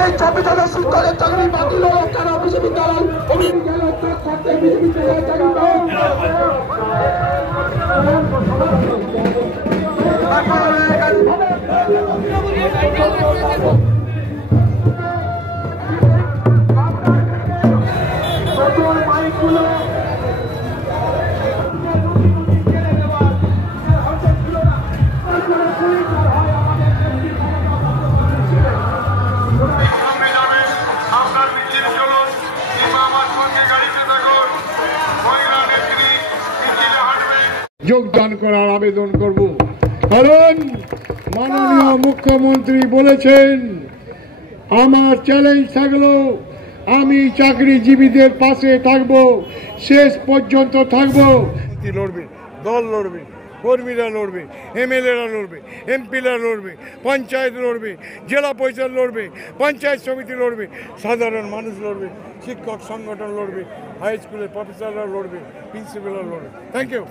এই 24 শিক্ষকের চাকরি বাতিল হলো কেন? বিশ্ববিদ্যালয় বিশ্ববিদ্যালয়ের চাকরি যোগদান করার আবেদন করব, কারণ মাননীয় মুখ্যমন্ত্রী বলেছেন আমার চ্যালেঞ্জ থাকলো আমি চাকরিজীবীদের পাশে থাকব, শেষ পর্যন্ত থাকব। লড়বে, দল লড়বে, কর্মীরা লড়বে, এমএলএরা লড়বে, এমপিরা লড়বে, পঞ্চায়েত লড়বে, জেলা পরিষদ লড়বে, পঞ্চায়েত সমিতি লড়বে, সাধারণ মানুষ লড়বে, শিক্ষক সংগঠন লড়বে, হাই স্কুলের প্রফেসররা লড়বে, প্রিন্সিপালরা লড়বে। Thank you.